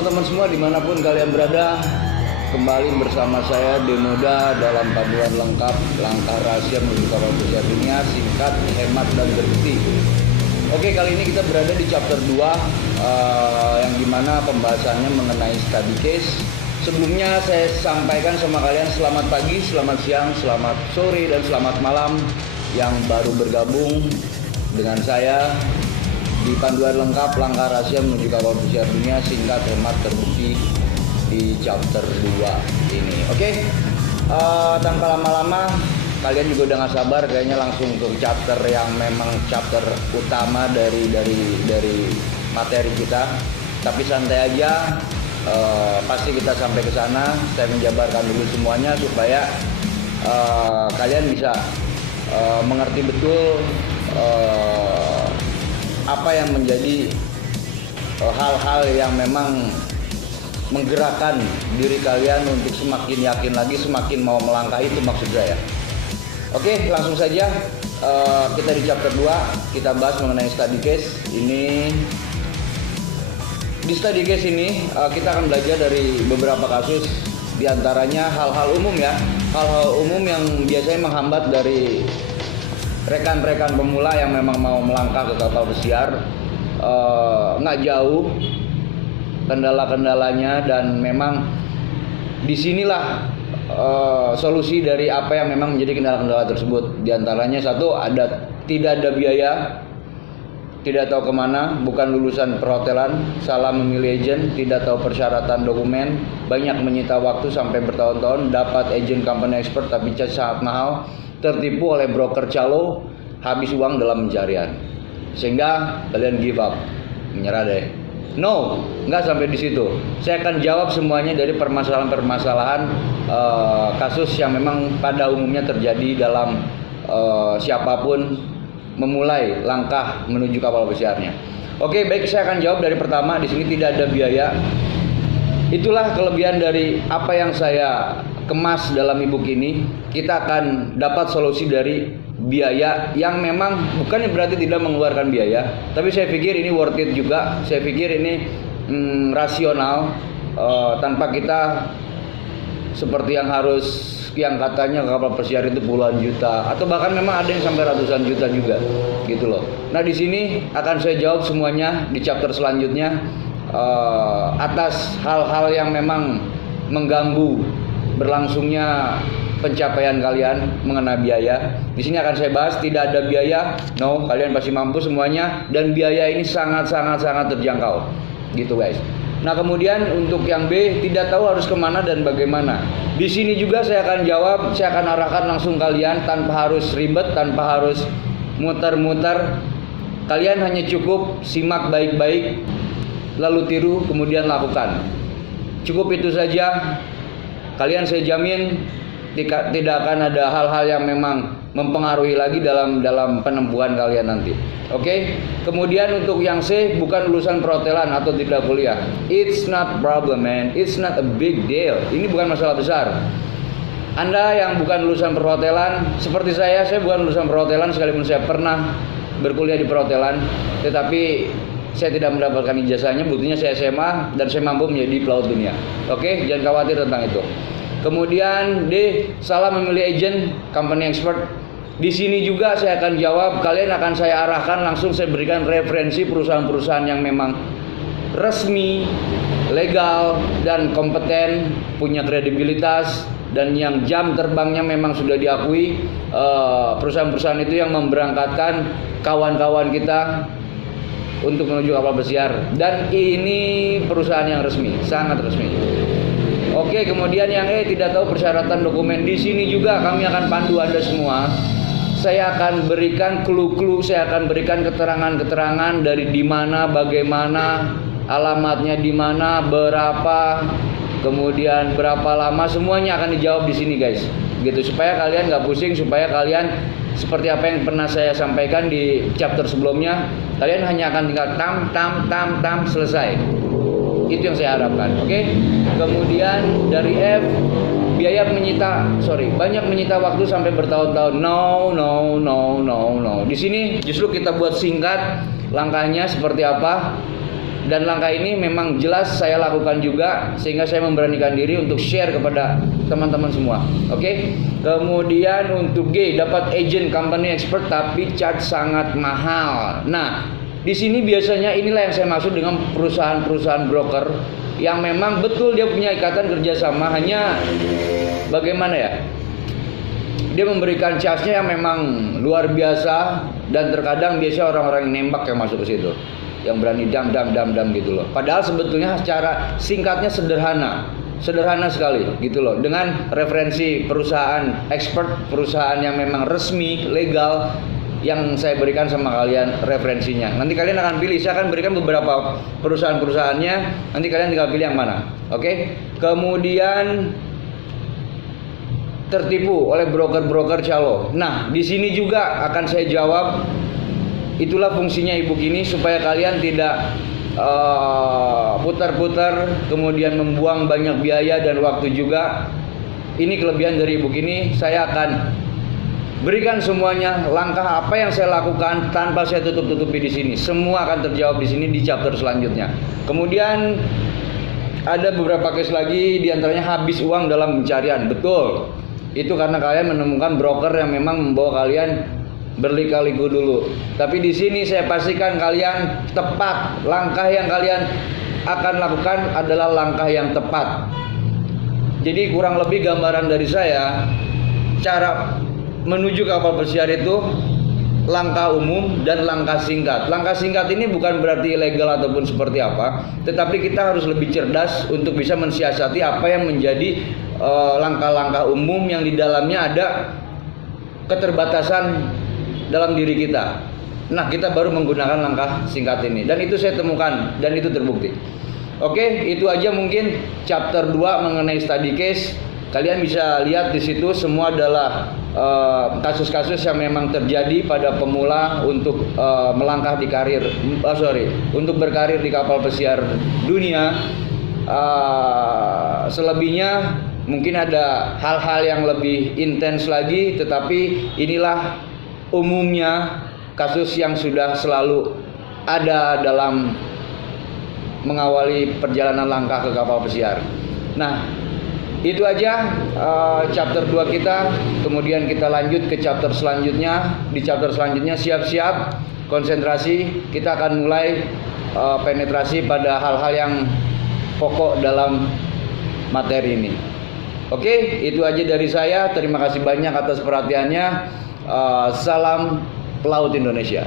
teman-teman semua dimanapun kalian berada, kembali bersama saya Denoda dalam panduan lengkap langkah rahasia menuju kapal pesiar dunia, singkat, hemat, dan terbukti. Oke, kali ini kita berada di chapter 2 yang dimana pembahasannya mengenai study case. Sebelumnya saya sampaikan sama kalian selamat pagi, selamat siang, selamat sore, dan selamat malam yang baru bergabung dengan saya di panduan lengkap langkah rahasia menuju kapal pesiar dunia, singkat, hemat, terbukti di chapter 2 ini. Oke, tanpa lama-lama kalian juga udah gak sabar kayaknya langsung ke chapter yang memang chapter utama dari materi kita. Tapi santai aja, pasti kita sampai ke sana. Saya menjabarkan dulu semuanya supaya kalian bisa mengerti betul apa yang menjadi hal-hal yang memang menggerakkan diri kalian untuk semakin yakin lagi, semakin mau melangkah, itu maksud saya. Oke, langsung saja kita di chapter 2 kita bahas mengenai study case. Di study case ini kita akan belajar dari beberapa kasus, diantaranya hal-hal umum ya, hal-hal umum yang biasanya menghambat dari rekan-rekan pemula yang memang mau melangkah ke kapal pesiar. Nggak jauh kendala-kendalanya, dan memang disinilah solusi dari apa yang memang menjadi kendala-kendala tersebut. Di antaranya satu, tidak ada biaya, tidak tahu kemana, bukan lulusan perhotelan, salah memilih agent, tidak tahu persyaratan dokumen, banyak menyita waktu sampai bertahun-tahun, dapat agent company expert tapi charge sangat mahal, tertipu oleh broker calo, habis uang dalam pencarian, sehingga kalian give up, menyerah deh. No, nggak sampai di situ. Saya akan jawab semuanya dari permasalahan-permasalahan kasus yang memang pada umumnya terjadi dalam siapapun memulai langkah menuju kapal pesiarnya. Oke, baik, saya akan jawab dari pertama. Di sini tidak ada biaya. Itulah kelebihan dari apa yang saya kemas dalam ebook ini. Kita akan dapat solusi dari biaya yang memang bukannya berarti tidak mengeluarkan biaya, tapi saya pikir ini worth it juga. Saya pikir ini rasional, tanpa kita seperti yang katanya kapal pesiar itu puluhan juta, atau bahkan memang ada yang sampai ratusan juta juga gitu loh. Nah, di sini akan saya jawab semuanya di chapter selanjutnya, atas hal-hal yang memang mengganggu berlangsungnya pencapaian kalian mengenai biaya. Di sini akan saya bahas tidak ada biaya. No, kalian pasti mampu semuanya, dan biaya ini sangat terjangkau gitu guys. Nah, kemudian untuk yang B, tidak tahu harus kemana dan bagaimana. Di sini juga saya akan jawab, saya akan arahkan langsung kalian tanpa harus ribet, tanpa harus muter-muter. Kalian hanya cukup simak baik-baik, lalu tiru, kemudian lakukan. Cukup itu saja. Kalian saya jamin tidak akan ada hal-hal yang memang mempengaruhi lagi dalam penempuhan kalian nanti. Oke? Kemudian untuk yang C, bukan lulusan perhotelan atau tidak kuliah. It's not problem, man. It's not a big deal. Ini bukan masalah besar. Anda yang bukan lulusan perhotelan, seperti saya bukan lulusan perhotelan, sekalipun saya pernah berkuliah di perhotelan, tetapi saya tidak mendapatkan ijazahnya. Buktinya saya SMA dan saya mampu menjadi pelaut dunia. Oke? Jangan khawatir tentang itu. Kemudian D, salah memilih agent company expert. Di sini juga saya akan jawab, kalian akan saya arahkan langsung, saya berikan referensi perusahaan-perusahaan yang memang resmi, legal, dan kompeten, punya kredibilitas, dan yang jam terbangnya memang sudah diakui. Perusahaan-perusahaan itu yang memberangkatkan kawan-kawan kita untuk menuju kapal pesiar, dan ini perusahaan yang resmi, sangat resmi. Oke, kemudian yang E, tidak tahu persyaratan dokumen. Di sini juga kami akan pandu Anda semua. Saya akan berikan clue-clue, saya akan berikan keterangan-keterangan dari di mana, bagaimana, alamatnya di mana, berapa, kemudian berapa lama, semuanya akan dijawab di sini guys. Gitu, supaya kalian nggak pusing, supaya kalian seperti apa yang pernah saya sampaikan di chapter sebelumnya, kalian hanya akan tinggal tam selesai. Itu yang saya harapkan. Oke. Kemudian dari F, banyak menyita waktu sampai bertahun-tahun. No. Di sini justru kita buat singkat langkahnya seperti apa. Dan langkah ini memang jelas saya lakukan juga, sehingga saya memberanikan diri untuk share kepada teman-teman semua. Oke. Kemudian untuk G, dapat agent company expert tapi charge sangat mahal. Nah, di sini biasanya inilah yang saya maksud dengan perusahaan-perusahaan broker yang memang betul dia punya ikatan kerjasama, hanya bagaimana ya, dia memberikan charge-nya yang memang luar biasa, dan terkadang biasanya orang-orang yang nembak yang masuk ke situ, yang berani dam gitu loh. Padahal sebetulnya secara singkatnya sederhana sekali gitu loh, dengan referensi perusahaan expert, perusahaan yang memang resmi, legal, yang saya berikan sama kalian referensinya. Nanti kalian akan pilih, saya akan berikan beberapa perusahaan-perusahaannya, nanti kalian tinggal pilih yang mana. Oke. Kemudian tertipu oleh broker-broker calo. Nah, di sini juga akan saya jawab. Itulah fungsinya ebook ini, supaya kalian tidak putar-putar, kemudian membuang banyak biaya dan waktu juga. Ini kelebihan dari ebook ini, saya akan berikan semuanya, langkah apa yang saya lakukan tanpa saya tutup-tutupi di sini. Semua akan terjawab di sini di chapter selanjutnya. Kemudian ada beberapa case lagi, diantaranya habis uang dalam pencarian. Betul, itu karena kalian menemukan broker yang memang membawa kalian berliku-liku dulu. Tapi di sini saya pastikan kalian tepat. Langkah yang kalian akan lakukan adalah langkah yang tepat. Jadi kurang lebih gambaran dari saya, cara menuju kapal pesiar itu langkah umum dan langkah singkat. Langkah singkat ini bukan berarti ilegal ataupun seperti apa, tetapi kita harus lebih cerdas untuk bisa mensiasati apa yang menjadi langkah-langkah umum yang di dalamnya ada keterbatasan dalam diri kita. Nah, kita baru menggunakan langkah singkat ini, dan itu saya temukan dan itu terbukti. Oke, itu aja mungkin chapter 2 mengenai study case. Kalian bisa lihat di situ semua adalah kasus-kasus yang memang terjadi pada pemula untuk melangkah di karir, untuk berkarir di kapal pesiar dunia. Selebihnya mungkin ada hal-hal yang lebih intens lagi, tetapi inilah umumnya kasus yang sudah selalu ada dalam mengawali perjalanan langkah ke kapal pesiar. Nah, itu aja chapter 2 kita. Kemudian kita lanjut ke chapter selanjutnya. Di chapter selanjutnya siap-siap, konsentrasi. Kita akan mulai penetrasi pada hal-hal yang pokok dalam materi ini. Oke, itu aja dari saya. Terima kasih banyak atas perhatiannya. Salam Pelaut Indonesia.